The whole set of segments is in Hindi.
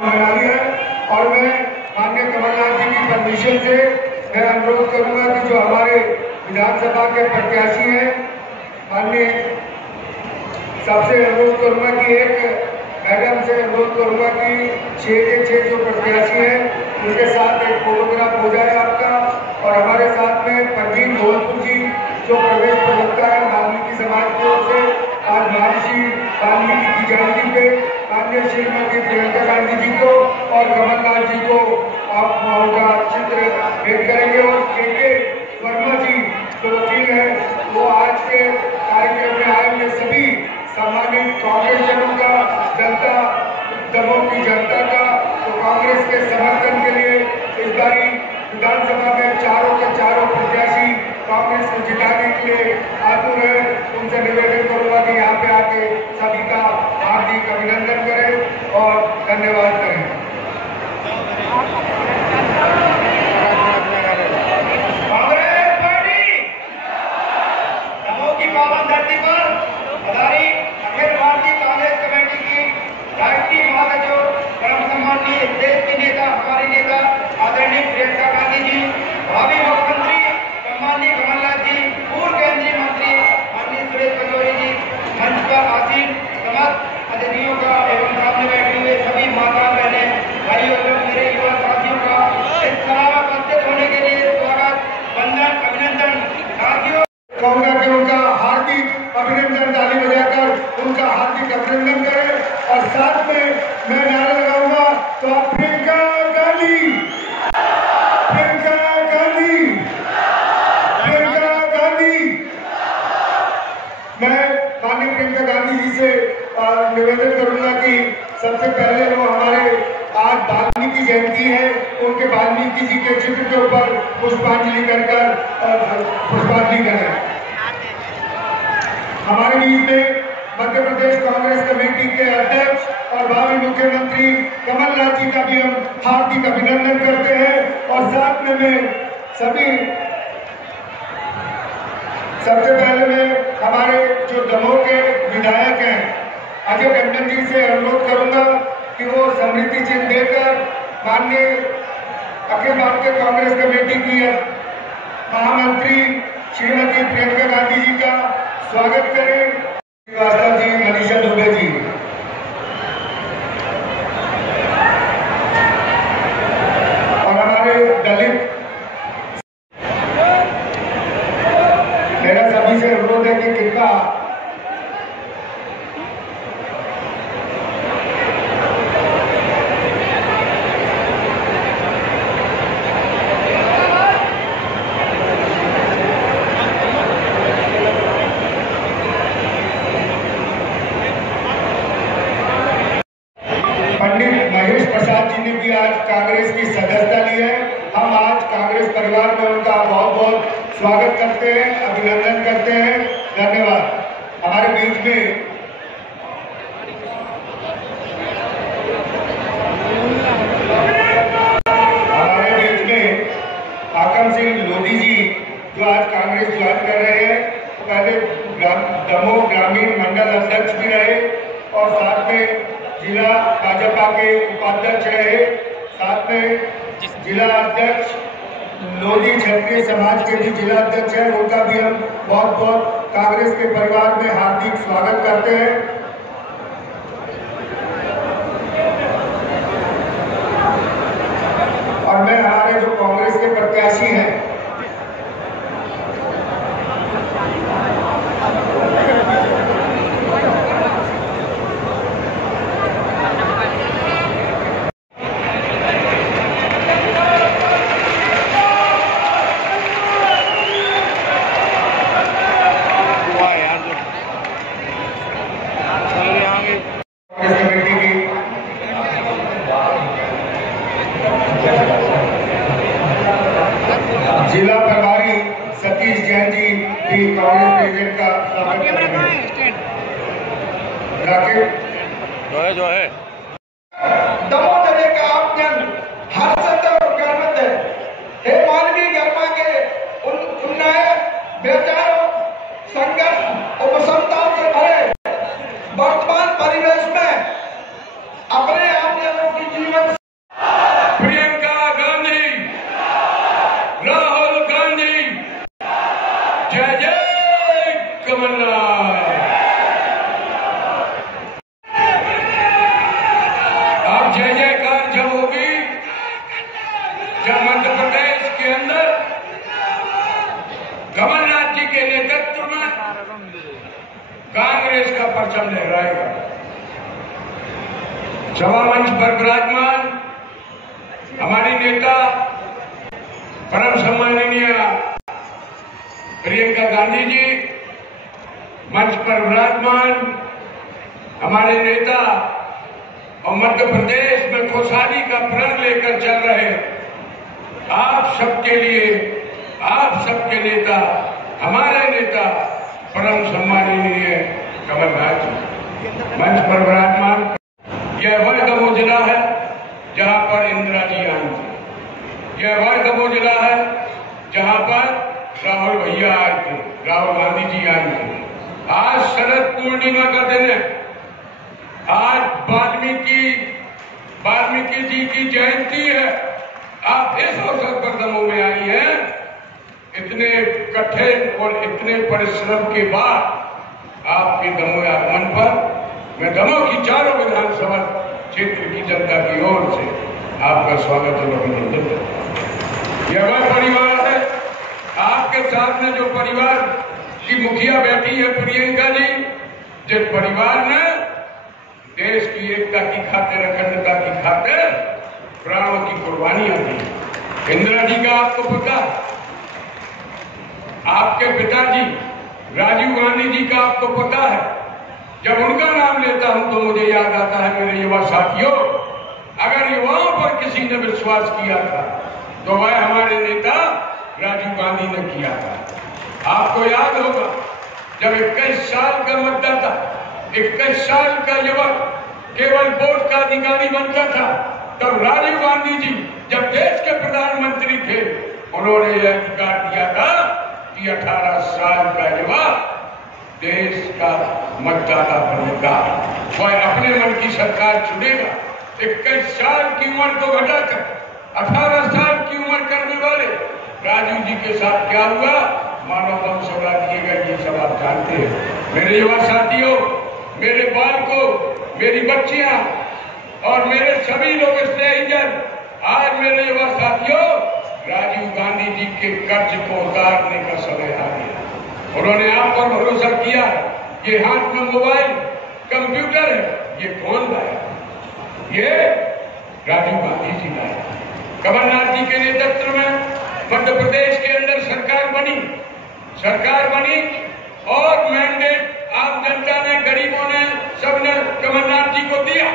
बनानी है। और मैं माननीय कमलनाथ जी की परमिशन से मैं अनुरोध करूंगा कि जो हमारे विधानसभा के प्रत्याशी हैं, माननीय सबसे अनुरोध करूंगा कि एक मैडम से अनुरोध करूंगा कि 6 के 6 जो प्रत्याशी हैं उनके साथ एक फोटोग्राफ हो जाए आपका। और हमारे साथ में परवीन धौलपुर जी जो प्रदेश प्रवक्ता है वाल्मीकि समाज की ओर से, आज महर्षि वाल्मीकि की जयंती पे माननीय श्रीमती प्रियंका गांधी जी को और कमलनाथ जी को आप उनका चित्र भेंट करेंगे। और के वर्मा जी जो वकील है वो आज के कार्यक्रम में आए हुए सभी सम्मानित कांग्रेस जनों का, जनता दमोह की जनता का तो कांग्रेस के समर्थन के लिए इस बारी विधानसभा में चारों के चारों प्रत्याशी कांग्रेस को जिताने के लिए आतुर है। उनसे निवेदन करूंगा कि यहाँ पे आके सभी का हार्दिक अभिनंदन करें और धन्यवाद करें। कांग्रेस पार्टी दमोह की पावन धरती पर आधारित अखिल भारतीय कांग्रेस कमेटी की राष्ट्रीय महासचिव परम सम्माननीय देश के नेता, हमारे नेता आदरणीय प्रियंका गांधी जी, भावी मुख्यमंत्री सम्माननीय कमलनाथ जी, पूर्व केंद्रीय मंत्री माननीय सुरेश पचौरी जी, मंच पर आसीन समस्त अतिथियों का एवं सामने बैठे हुए सभी माता बहनें, भाइयों एवं मेरे युवा साथियों का इस समारोह में उपस्थित होने के लिए स्वागत, वंदन, अभिनंदन। साथियों कहूंगा कि उनका हार्दिक अभिनंदन, ताली बजाकर उनका हार्दिक अभिनंदन करें। और साथ में मैं नारा लगाऊंगा तो आप प्रियंका गांधी, प्रियंका गांधी, प्रियंका गांधी। मैं माननीय प्रियंका गांधी जी से निवेदन करूंगा कि सबसे पहले वो हमारे आज वाल्मीकि जयंती है, उनके वाल्मीकि जी के चित्र के ऊपर पुष्पांजलि कर पुष्पांजलि करें। हमारे बीच में मध्य प्रदेश कांग्रेस कमेटी के अध्यक्ष और भावी मुख्यमंत्री कमलनाथ जी का भी हम हार्दिक अभिनंदन करते हैं। और साथ में मैं सबसे पहले मैं हमारे जो दमोह के विधायक हैं अजय टंडन जी से अनुरोध करूंगा कि वो समृद्धि चिन्ह देकर माननीय अखिल भारतीय कांग्रेस कमेटी की महामंत्री श्रीमती प्रियंका गांधी जी का स्वागत करें। श्रीवास्तव जी, मनीषा दुबे जी। और हमारे दलित, मेरा सभी से अनुरोध है कि कृपा जी ने भी आज कांग्रेस की सदस्यता ली है। हम आज कांग्रेस परिवार में उनका बहुत बहुत स्वागत करते हैं, अभिनंदन करते हैं। धन्यवाद। हमारे बीच में हाकम सिंह लोधी जी जो आज कांग्रेस ज्वाइन कर रहे हैं, पहले दमोह ग्रामीण मंडल अध्यक्ष भी रहे और साथ में जिला भाजपा के उपाध्यक्ष रहे, साथ में जिला अध्यक्ष लोधी क्षत्रिय समाज के भी जिला अध्यक्ष हैं। उनका भी हम बहुत बहुत कांग्रेस के परिवार में हार्दिक स्वागत करते हैं। और मैं हमारे जो कांग्रेस के प्रत्याशी हैं जिला प्रभारी सतीश जैन जी भी कांग्रेस प्रेसिडेंट का स्वागत करेंगे। जो है दमोह जिले का आमजन हर्षित और गर्वित है। हे मानवीय गरिमा के उन्नय बेचारों संघर्ष और विषमताओं से भरे वर्तमान परिवेश में अपने आमजनों की जीवन प्रियंका गांधी, राहुल गांधी, जय जय कमलनाथ। अब जय जयकार जब होगी जब मध्य प्रदेश के अंदर कमलनाथ जी के नेतृत्व में कांग्रेस का परचम लहराएगा। सभा मंच पर विराजमान हमारी नेता परम सम्माननीय प्रियंका गांधी जी, मंच पर विराजमान हमारे नेता और मध्य प्रदेश में खुशहाली का प्रण लेकर चल रहे आप सबके लिए, आप सबके नेता, हमारे नेता परम सम्माननीय कमलनाथ जी मंच पर विराजमान। यह वह दमोह जिला है जहां पर इंदिरा जी आई थी। यह वह दमोह जिला है जहां पर राहुल भैया आए थे, राहुल गांधी जी आए थे। आज शरद पूर्णिमा का दिन है। आज वाल्मीकि जी की जयंती है। आप इस अवसर पर दमोह में आई हैं। इतने कठिन और इतने परिश्रम के बाद आपके दमोह आगमन पर मैं दमोह की चारों विधानसभा क्षेत्र की जनता की ओर से आपका स्वागत और अभिनंदन करता हूं। यह वह परिवार है, आपके साथ में जो परिवार की मुखिया बैठी है प्रियंका जी, जिस परिवार ने देश की एकता की खातिर, अखंडता की खातिर प्राणों की कुर्बानियां दी। इंदिरा जी का आपको पता, आपके पिताजी राजीव गांधी जी का आपको पता है। जब उनका नाम लेता हूं तो मुझे याद आता है मेरे युवा साथियों, अगर युवाओं पर किसी ने विश्वास किया था तो वह हमारे नेता राजीव गांधी ने किया था। आपको याद होगा जब 21 साल का मतदाता, 21 साल का युवक केवल वोट का अधिकारी बनता था, तब राजीव गांधी जी जब देश के प्रधानमंत्री थे उन्होंने यह अधिकार दिया था कि 18 साल का युवक देश का मतदाता बनेगा, वह अपने मन की सरकार चुनेगा। 21 साल की उम्र को घटाकर 18 साल की उम्र करने वाले राजीव जी के साथ क्या हुआ, मानव दम सौदा किए गए, ये सब आप जानते हैं। मेरे युवा साथियों, मेरे बालकों, मेरी बच्चियां और मेरे सभी लोग स्नेहीजन, आज मेरे युवा साथियों, राजीव गांधी जी के कर्ज को उतारने का समय आ गया। उन्होंने आप पर भरोसा किया। ये हाथ में मोबाइल, कंप्यूटर है, ये कौन लाया? ये राजीव गांधी जी लाया। कमलनाथ जी के नेतृत्व में मध्य प्रदेश के अंदर सरकार बनी और मैंडेट आम जनता ने, गरीबों ने, सबने कमलनाथ जी को दिया।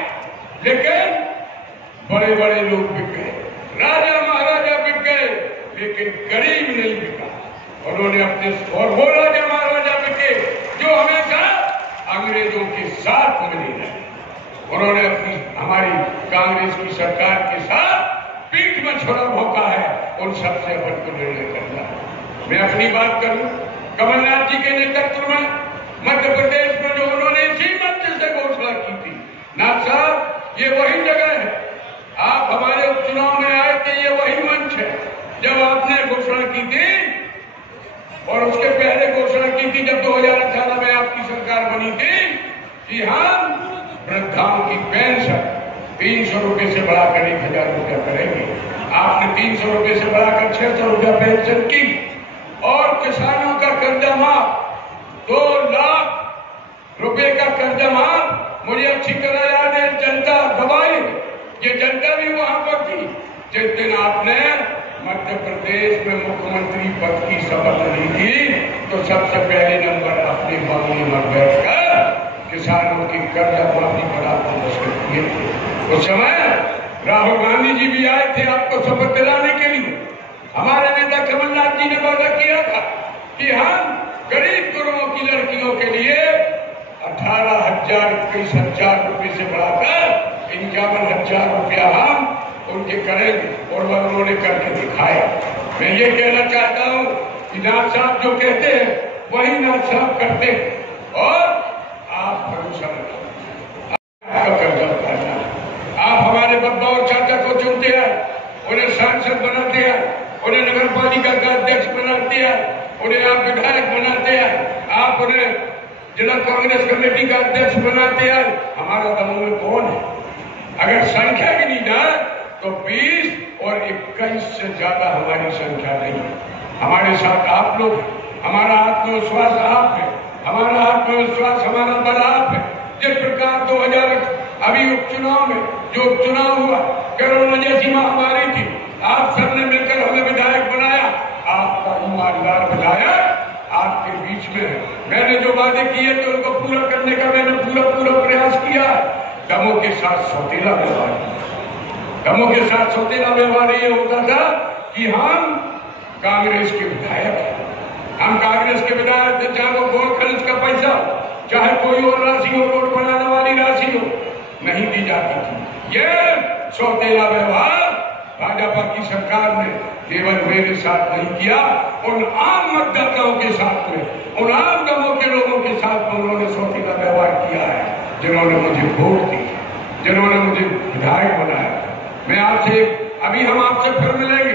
लेकिन बड़े बड़े लोग बिक गए, राजा महाराजा बिक गए, लेकिन गरीब नहीं बिका। उन्होंने अपने और वो राजा महाराजा बिके जो हमेशा अंग्रेजों के साथ मिले रहे। उन्होंने अपनी हमारी कांग्रेस की सरकार के साथ पीठ में छोड़ा भोंका है, उन सबसे अपन को निर्णय करना है। मैं अपनी बात करूं, कमलनाथ जी के नेतृत्व में मध्य प्रदेश में जो उन्होंने इसी मंच से घोषणा की थी, नाथ साहब ये वही जगह है, आप हमारे उपचुनाव में आए थे, ये वही मंच है जब आपने घोषणा की थी और उसके पहले घोषणा की थी जब 2018 में आपकी सरकार बनी थी कि हम वृद्धाओं की पेंशन 300 रुपए से बढ़ाकर 1000 रुपया करेंगे। आपने 300 रुपए से बढ़ाकर 600 रुपया पेंशन की और किसानों का कर्जा माफ, 2 लाख रुपए का कर्जा माफ। मुझे अच्छी तरह याद है, जनता दबाई, ये जनता भी वहां पर थी जिस दिन आपने मध्य प्रदेश में मुख्यमंत्री पद की शपथ ली थी। तो सबसे पहले नंबर अपने बंगले में बैठकर किसानों की कर्जा माफी पर आपने दस्तखत किए थे। उस समय राहुल गांधी जी भी आए थे आपको शपथ दिलाने के लिए। हमारे नेता कमलनाथ जी ने वादा किया था कि हम गरीब गुरुओं की लड़कियों के लिए 18,000 रुपए से बढ़ाकर 51,000 रुपया हम उनके करेंगे, और वह उन्होंने करके दिखाया। मैं ये कहना चाहता हूं कि नाथ साहब जो कहते हैं वही नाथ साहब करते हैं, और आप भरोसा रखें, आपका कर्जा उतारना। आप हमारे बब्बा और चाचा को चुनते हैं, उन्हें सांसद बनाते हैं, उन्हें नगर पालिका का अध्यक्ष बनाते हैं, उन्हें आप विधायक बनाते हैं, आप उन्हें जिला कांग्रेस कमेटी का अध्यक्ष बनाते हैं। हमारा दमोह में कौन है? अगर संख्या गिनी जाए तो 20 और 21 से ज्यादा हमारी संख्या नहीं है। हमारे साथ आप लोग, हमारा आत्मविश्वास आप है, हमारा आत्मविश्वास, हमारा बल आप है। जिस प्रकार 2000 अभी उपचुनाव में जो उपचुनाव हुआ, कोरोना जैसी महामारी थी, आप सबने मिलकर हमें विधायक बनाया। आपका ईमानदार विधायक आपके बीच में है। मैंने जो वादे किए थे उनको पूरा करने का मैंने पूरा प्रयास किया। दमोह के साथ सौतेला व्यवहार किया। दमोह के साथ सौतेला व्यवहार ये होता था कि हम कांग्रेस के विधायक हैं, हम कांग्रेस के विधायक थे, चाहे वो गोल खर्च का पैसा, चाहे कोई और राशि हो, रोड बनाने वाली राशि हो, नहीं दी जाती थी। ये सौतेला व्यवहार भाजपा की सरकार ने केवल मेरे साथ नहीं किया, उन आम मतदाताओं के साथ में, उन आम दमोह के लोगों के साथ में उन्होंने सौतेला व्यवहार किया है, जिन्होंने मुझे वोट दी, जिन्होंने मुझे विधायक बनाया। मैं आपसे, अभी हम आपसे फिर मिलेंगे,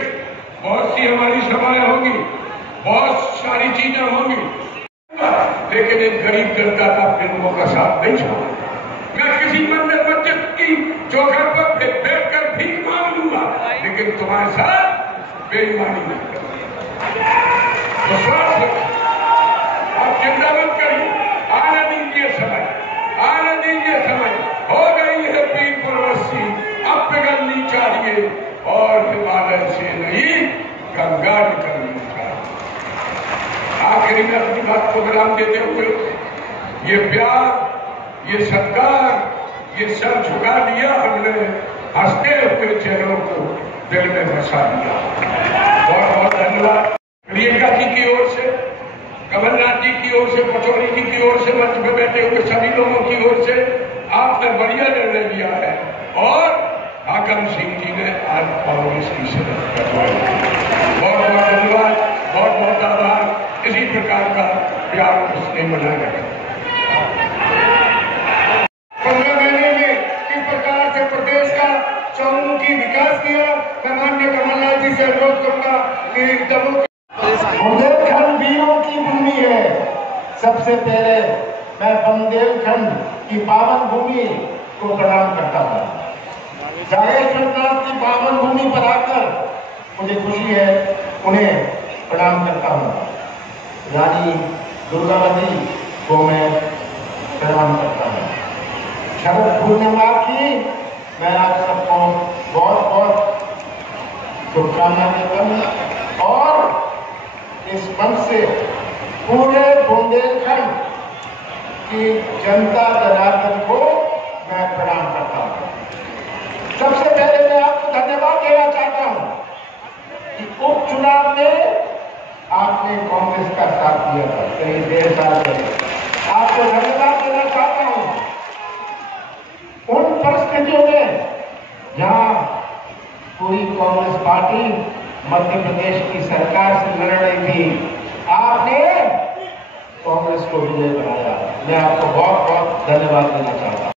बहुत सी हमारी सभाएं होंगी, बहुत सारी चीजें होंगी, लेकिन एक गरीब जनता का अपने लोगों का साथ नहीं छोड़ा। मैं किसी मंदिर मस्जिद की चौखट पर बैठकर भीख मांग लूंगा, लेकिन तुम्हारे साथ बेईमानी नहीं करूंगा। विश्वास आप चिंता मत करिए, आने दीजिए समय, आने दीजिए समय। हो गई है पीर परवस्ती, अब पिघलनी चाहिए और हिमालय से नहीं गंगा निकलनी चाहिए। आखिरी में अपनी बात को विराम देते हुए, ये प्यार, ये सत्कार, ये सब झुका दिया हमने, हंसते हुए चेहरों को दिल में बसा दिया। बहुत बहुत धन्यवाद प्रियंका जी की ओर से, कमलनाथ जी की ओर से, पचौरी जी की ओर से, मंच में बैठे हुए सभी लोगों की ओर से। आपने बढ़िया निर्णय लिया है और हाकम सिंह जी ने आज कांग्रेस की सदस्य करवाई। बहुत बहुत धन्यवाद, बहुत बहुत आभार। इसी प्रकार का प्यार उसने बनाए रखा। 15 महीने में किस प्रकार से प्रदेश का चौमुखी विकास किया, मैं माननीय कमलनाथ जी से अनुरोध करूंगा कि दमोह बुंदेलखंड वीरों की भूमि है। सबसे पहले मैं बुंदेलखंड की पावन भूमि को प्रणाम करता हूँ। जागेश्वरनाथ की पावन भूमि पर आकर मुझे खुशी है, उन्हें प्रणाम करता हूँ। रानी दुर्गावती को मैं प्रणाम करता हूँ। शरद पूर्णिमा की मैं आप सबको बहुत बहुत शुभकामनाएं देता हूँ और इस मंच से पूरे बुंदेलखंड की जनता जनार्दन को मैं प्रणाम करता हूँ। सबसे पहले मैं आपको धन्यवाद देना चाहता हूँ कि उपचुनाव में आपने कांग्रेस का साथ दिया था करीब 1.5 साल पहले। आपको धन्यवाद देना चाहता हूँ। उन परिस्थितियों में जहां पूरी कांग्रेस पार्टी मध्य प्रदेश की सरकार से लड़ रही थी, आपने कांग्रेस को विजय बनाया। मैं आपको बहुत बहुत धन्यवाद देना चाहता हूँ।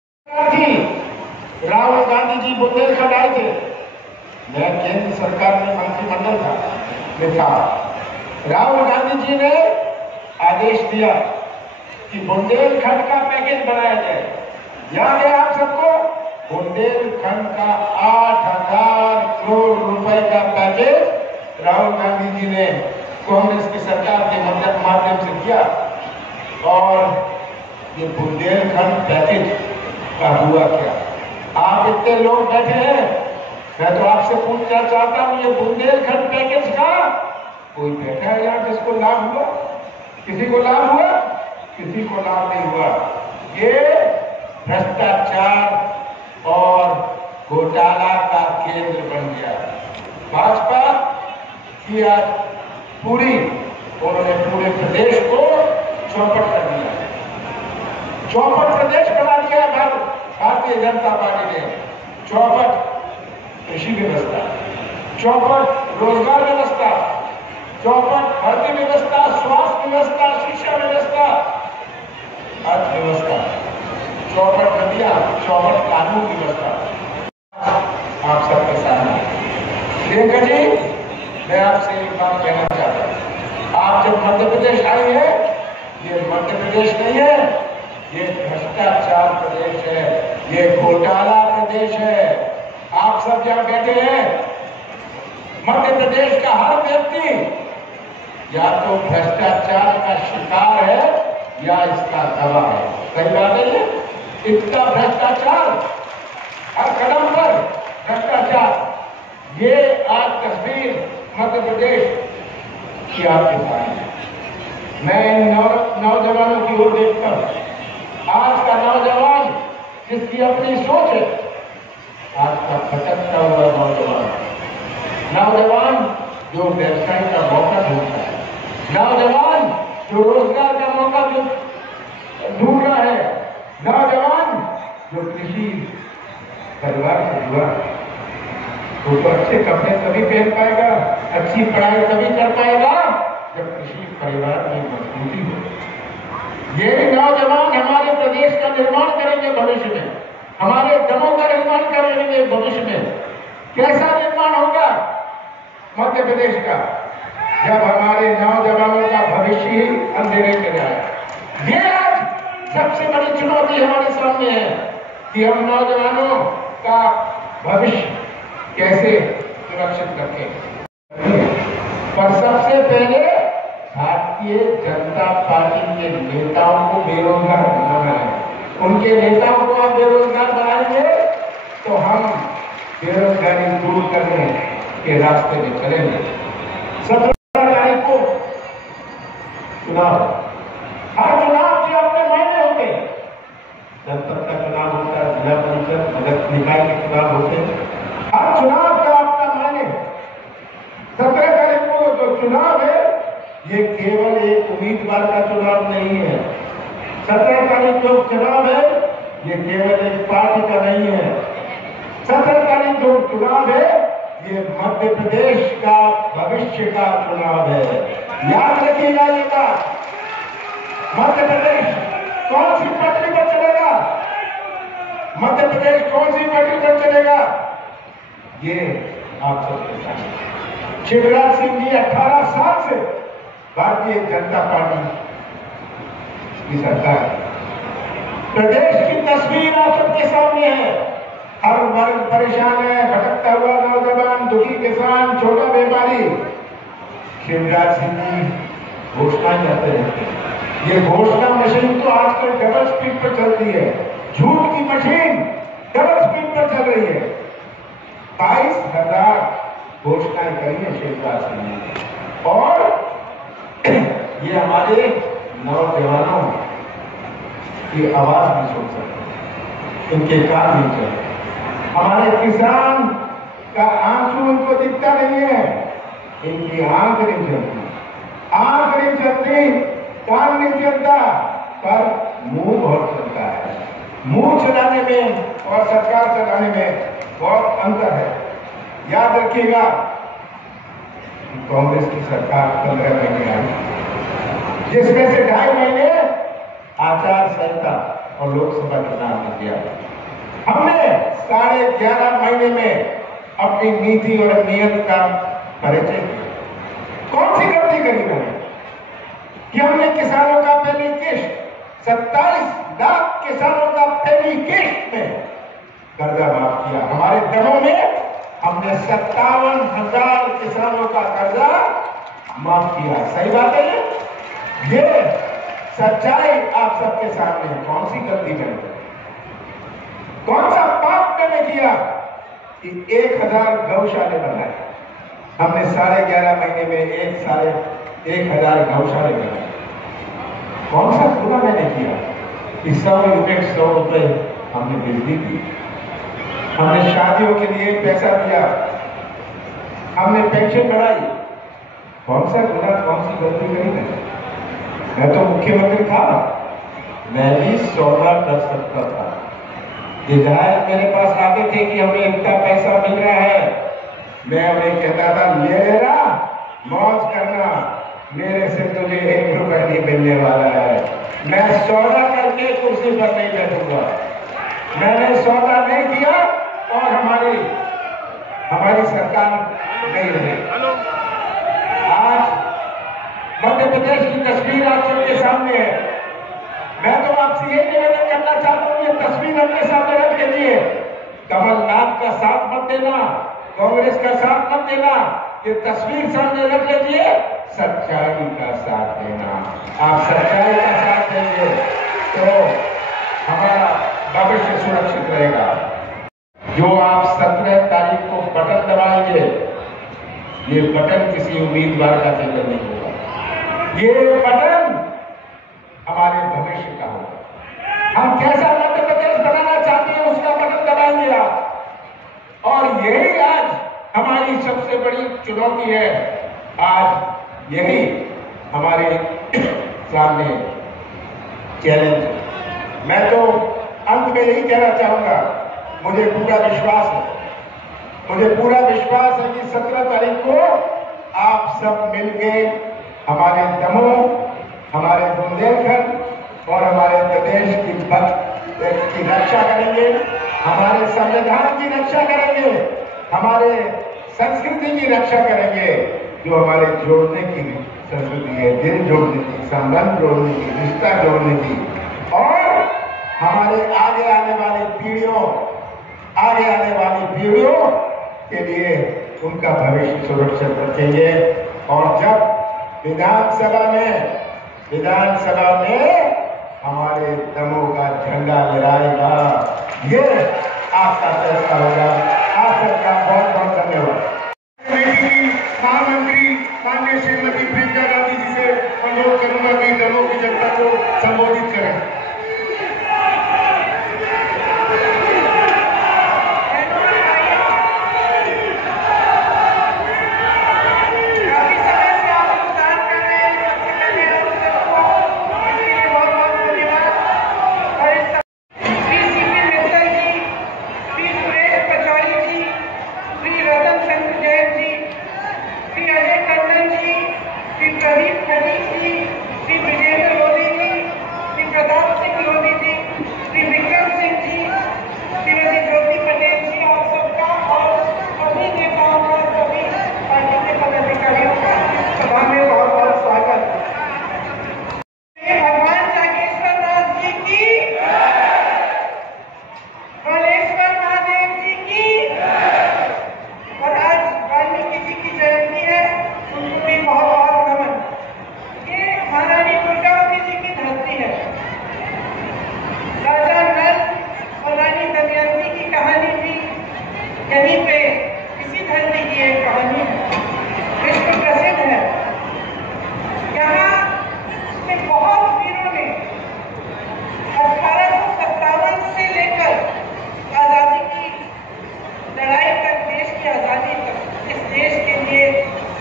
राहुल गांधी जी बुंदेलखंड आए थे, मैं केंद्र सरकार में मंत्रिमंडल था। राहुल गांधी जी ने आदेश दिया कि बुंदेलखंड का पैकेज बनाया जाए। याद है आप सबको, बुंदेलखंड का 8,000 करोड़ रुपए का पैकेज राहुल गांधी जी ने कांग्रेस की सरकार के माध्यम से किया और ये बुंदेलखंड पैकेज का हुआ क्या? आप इतने लोग बैठे हैं, मैं तो आपसे पूछना चाहता हूं, ये बुंदेलखंड पैकेज का कोई बैठा है यहाँ जिसको लाभ हुआ? किसी को लाभ हुआ? किसी को लाभ नहीं हुआ। ये भ्रष्टाचार और घोटाला का केंद्र बन गया। भाजपा की आज पूरी उन्होंने पूरे प्रदेश को चौपट कर दिया, चौपट प्रदेश बना दिया। भारतीय जनता पार्टी ने चौपट कृषि व्यवस्था, चौपट रोजगार व्यवस्था, चौपट भर्ती व्यवस्था, स्वास्थ्य व्यवस्था, शिक्षा व्यवस्था, अर्थव्यवस्था, चौपट नदियां, चौपट कानून व्यवस्था आप सबके सामने। देखा जी, मैं आपसे एक बात कहना चाहता हूँ, आप जब मध्य प्रदेश आए हैं, ये मध्य प्रदेश नहीं है, ये भ्रष्टाचार प्रदेश है, ये घोटाला प्रदेश है। आप सब जहां बैठे हैं, मध्य प्रदेश का हर व्यक्ति या तो भ्रष्टाचार का शिकार है या इसका गवाह है। सही बात है ये? इतना भ्रष्टाचार, हर कदम पर भ्रष्टाचार। ये आज तस्वीर मध्य प्रदेश की आपके सामने, मैं नौजवानों की ओर देखता हूं। आज का नौजवान जिसकी अपनी सोच है, आज का भटकता हुआ नौजवान जो व्यवसाय का मौका ढूंढता है, नौजवान जो रोजगार का मौका ढूंढ रहा है, नौजवान जो कृषि परिवार से जुड़ा है, वो तो अच्छे कपड़े तभी पहन पाएगा, अच्छी पढ़ाई तभी कर पाएगा जब कृषि परिवार में मजबूती हो। ये नौजवान हमारे प्रदेश का निर्माण करेंगे भविष्य में, हमारे दमों का निर्माण करेंगे भविष्य में। कैसा निर्माण होगा मध्य प्रदेश का, जब हमारे नौजवानों का भविष्य ही अंधेरे में जाए। ये आज सबसे बड़ी चुनौती हमारे सामने है कि हम नौजवानों का भविष्य कैसे सुरक्षित रखें। पर सबसे पहले भारतीय जनता पार्टी के नेताओं को बेरोजगार बनाना है। उनके नेताओं को आप बेरोजगार बनाएंगे तो हम बेरोजगारी दूर करने के रास्ते में चलेंगे। 17 तारीख को चुनाव, हर चुनाव के अपने मायने होते हैं। जनपद का चुनाव होता है, जिला परिषद, नगर निकाय के चुनाव होते हैं। हर चुनाव का अपना मायने। 17 तारीख को जो चुनाव है, ये केवल एक उम्मीदवार का चुनाव नहीं है। 17 तारीख जो चुनाव है, ये केवल एक पार्टी का नहीं है। 17 तारीख जो चुनाव है, ये मध्य प्रदेश का भविष्य का चुनाव है। याद रखिएगा ये बात। मध्य प्रदेश कौन सी पटरी पर चलेगा, मध्य प्रदेश कौन सी पटरी पर चलेगा, ये आप सबके साथ। शिवराज सिंह जी 18 साल से भारतीय जनता पार्टी की सरकार है। प्रदेश की तस्वीर आप सबके सामने है। हर वर्ग परेशान है, भटकता हुआ नौजवान, दुखी किसान, छोटा व्यापारी। शिवराज सिंह जी घोषणा करते रहते हैं। ये घोषणा मशीन तो आजकल डबल स्पीड पर चलती है। झूठ की मशीन डबल स्पीड पर चल रही है। 22,000 घोषणाएं करी है शिवराज सिंह ने। और ये हमारे नौजवानों की आवाज भी सुन सकते, इनके कान नहीं चलते। हमारे किसान का आंसू उनको दिखता नहीं है, इनकी आंख नहीं चलती, आंख नहीं चलती, कान नहीं चलता, पर मुंह बहुत चलता है। मुंह चलाने में और सरकार चलाने में बहुत अंतर है। याद रखिएगा, कांग्रेस की सरकार 15 महीने आई, जिसमें से 2.5 महीने आचार संहिता और लोकसभा चुनाव में दिया। हमने 11.5 महीने में अपनी नीति और नियत का परिचय किया। कौन सी गलती करी मैंने कि हमने किसानों का पहली किश्त 27 लाख किसानों का पहली किश्त में कर्जा माफ किया। हमारे दमों में हमने 57,000 किसानों का कर्जा माफ किया। सही बात है ये सच्चाई आप सबके सामने। कौन सी गलती मैंने, कौन सा पाप मैंने किया कि 1000 गौशाले बनाए। हमने 11.5 महीने में 1,000 गौशाले बनाए। कौन सा गुना मैंने किया कि 100 यूनिट 100 रुपए हमने बिजली दी, हमने शादियों के लिए पैसा दिया, हमने पेंशन बढ़ाई। कौन सा गुना, कौन सी गलती करी मैं तो मुख्यमंत्री था, मैं भी सौदा कर सकता था। विधायक मेरे पास आते थे कि हमें इतना पैसा मिल रहा है, मैं उन्हें कहता था ले लेना, मौज करना, मेरे से तुझे 1 रुपया नहीं मिलने वाला है। मैं सौदा करके कुर्सी पर नहीं बैठूंगा। मैंने सौदा नहीं किया और हमारी सरकार निर्वाचन के सामने है। मैं तो आपसे ये निवेदन करना चाहता हूं, ये तस्वीर अपने सामने रख लीजिए। कमलनाथ का साथ मत देना, कांग्रेस का साथ मत देना, ये तस्वीर सामने रख लीजिए। सच्चाई का साथ देना। आप सच्चाई का साथ देंगे तो हमारा भविष्य सुरक्षित रहेगा। जो आप 17 तारीख को बटन दबाएंगे, ये बटन किसी उम्मीदवार का केंद्र नहीं होगा, ये बटन हमारे भविष्य का होगा। हम कैसा मध्य प्रदेश बनाना चाहते हैं उसका बटन दबाएंगे आप। और यही आज हमारी सबसे बड़ी चुनौती है। आज यही हमारे सामने चैलेंज है। मैं तो अंत में यही कहना चाहूंगा, मुझे पूरा विश्वास है कि 17 तारीख को आप सब मिलके हमारे दमोह, हमारे बुंदेलखंड और हमारे प्रदेश की रक्षा करेंगे, हमारे संविधान की रक्षा करेंगे, हमारे संस्कृति की रक्षा करेंगे, जो हमारे जोड़ने की संस्कृति है, दिल जोड़ने की, संबंध जोड़ने की, रिश्ता जोड़ने की, और हमारे आगे आने वाली पीढ़ियों के लिए उनका भविष्य सुरक्षित रखेंगे। और जब विधानसभा में हमारे दमों का झंडा लहराएगा, ये आपका फैसला होगा। आप सबका बहुत बहुत धन्यवाद। महामंत्री माननीय श्रीमती प्रियंका गांधी जी से अनुरोध करूंगा कि दमोह की जनता को संबोधित करें।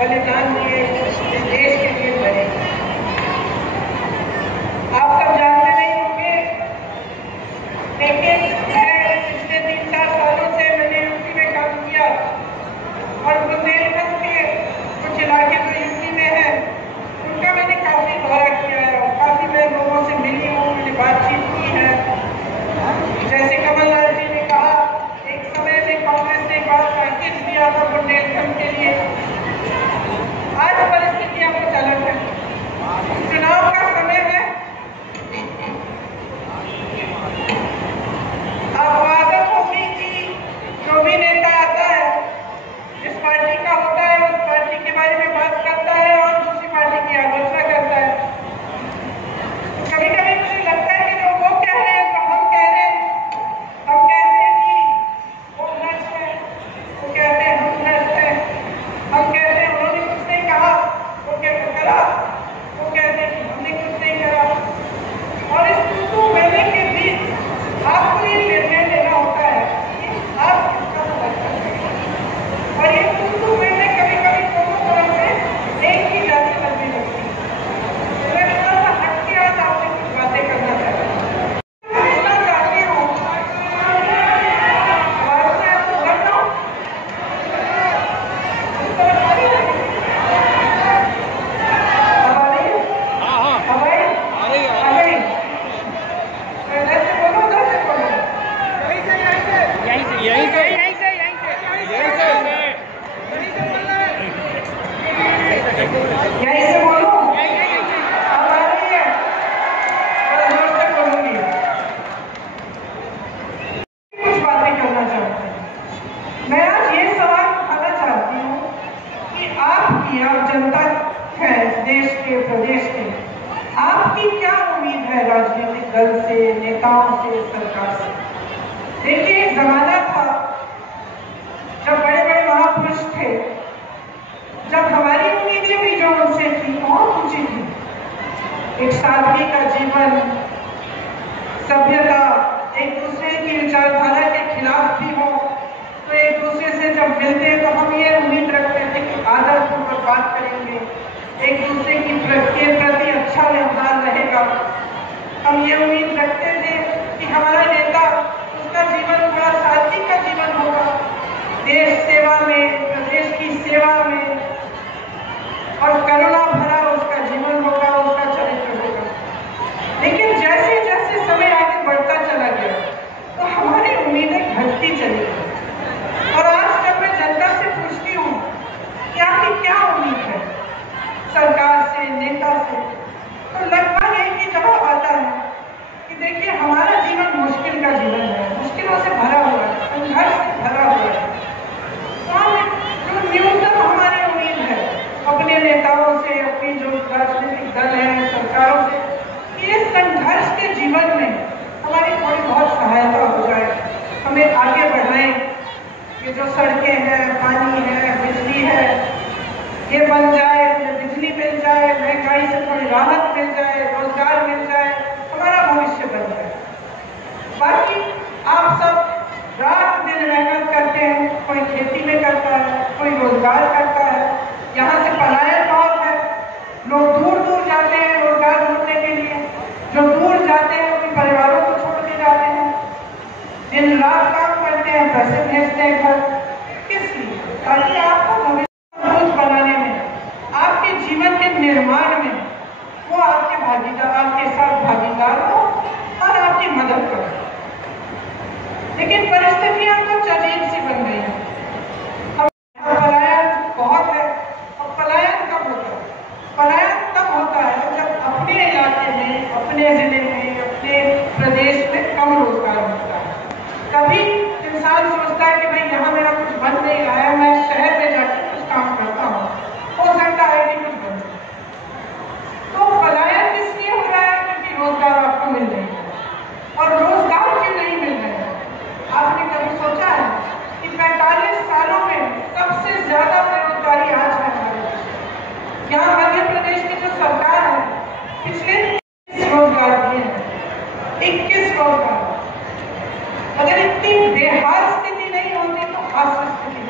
बलिदान दिए, इस देश के लिए लड़े। आप सब जानते नहीं होंगे, लेकिन मैं पिछले 3-4 सालों से मैंने यूपी में काम किया और बुंदेलखंड के कुछ इलाके जो यूपी में है उनका मैंने काफी दौरा किया है और काफी मैं लोगों से मिली हूँ, मैंने बातचीत की है। जैसे कमलनाथ जी ने कहा, एक समय में कांग्रेस ने एक बार पैकेज दिया था बुंदेलखंड के लिए। आज परिस्थितियां कुछ अलग है, चुनाव का समय है। अब वादा होगी कि जो भी नेता आता है, जिस पार्टी का होता है, उस पार्टी के बारे में बात करता है और दूसरी पार्टी की आलोचना करता है। कभी कभी मुझे लगता है कि जो वो कह रहे हैं, जो हम कह रहे हैं, हम कहते हैं कि वो नष्ट है, वो कहते हैं हम नष्ट है, हम कहते हैं उन्होंने कुछ नहीं कहा, वो कहते करा, वो कहते हैं हमने कुछ नहीं करा। और इस तू मैंने के बीच आपको ये निर्णय लेना होता है कि आप किसका समर्थन करें। और ये तू मैंने कभी कभी दोनों तरफ में एक ही जाति लगने लगती है। मैं थोड़ा सा हटके आज आपसे कुछ बातें करना चाहती हूँ। यहीं से बोलो। हमारी हैं, आप जनता हैं देश के, प्रदेश के, आपकी क्या उम्मीद है राजनीतिक दल से, नेताओं से, सरकार से? देखिए, एक जमाना था जब बड़े बड़े महापुरुष थे, जब हमारी उम्मीदें भी जो उनसे थी बहुत ऊंची थी। एक सादगी का जीवन, सभ्यता, एक दूसरे की विचारधारा के खिलाफ भी हो तो एक दूसरे से जब मिलते तो हम ये उम्मीद रखते थे कि आदरपूर्वक बात करेंगे, एक दूसरे की प्रति अच्छा व्यवहार रहेगा। हम ये उम्मीद रखते थे कि हमारा नेता, उसका जीवन बड़ा सादगी का जीवन होगा, देश सेवा में, प्रदेश की सेवा में, और करुणा भरा उसका जीवन होगा, उसका चरित्र होगा। लेकिन जैसे जैसे समय आगे बढ़ता चला गया तो हमारी उम्मीदें घटती चली गई। और आज जब मैं जनता से पूछती हूँ कि आपकी क्या उम्मीद है सरकार से, नेता से, तो लगभग एक ही जवाब आता है कि देखिए, हमारा जीवन मुश्किल का जीवन है, मुश्किलों से भरा हुआ है, संघर्ष से भरा हुआ है। तो हम जो न्यूनतम हमारी उम्मीद है अपने नेताओं से, अपनी जो राजनीतिक दल है, सरकारों से, कि इस संघर्ष के जीवन में हमारी थोड़ी बहुत सहायता हो जाए, हमें आगे बढ़ाएं। ये जो सड़कें हैं, पानी है, बिजली है, ये बन जाए, बिजली मिल जाए, महंगाई से थोड़ी राहत मिल जाए, रोजगार मिल जाए, हमारा भविष्य बन जाए। बाकी आप सब रात दिन मेहनत करते हैं, कोई खेती में करता है, कोई रोजगार करता है, यहाँ से पलायन बहुत है, लोग दूर दूर जाते हैं रोजगार ढूंढने के लिए, जो दूर जाते हैं अपने परिवारों को छोड़ के जाते हैं, दिन रात काम करते हैं, पैसे भेजते हैं घर, किस लिए? ताकि आपको भविष्य मजबूत बनाने में, आपके जीवन के निर्माण में वो आपके भागीदार, आपके साथ भागीदार हो और आपकी मदद करें। लेकिन परिस्थितियां कुछ अजीब सी बन गई हैं। पलायन बहुत है, और पलायन कब होता है? पलायन तब होता है जब अपने इलाके में, अपने जिले में, अपने प्रदेश में कम रोजगार मिलता है। कभी इंसान सोचता है कि भाई यहाँ मेरा कुछ बन नहीं रहा है, मैं शहर में जाकर कुछ काम करता हूँ, हो सकता है कि कुछ बन जाए। तो पलायन इसलिए हो रहा है क्योंकि रोजगार आपको मिल रही है, और रोजगार क्यों नहीं मिल रहे हैं? आपने कभी सोचा है कि 45 सालों में सबसे ज्यादा बेरोजगारी आज है हमारे देश। यहाँ मध्य प्रदेश की जो सरकार है, पिछले 21 रोजगार दिए हैं, 21 रोजगार। अगर इतनी बेहाल स्थिति नहीं होती तो हास्य स्थिति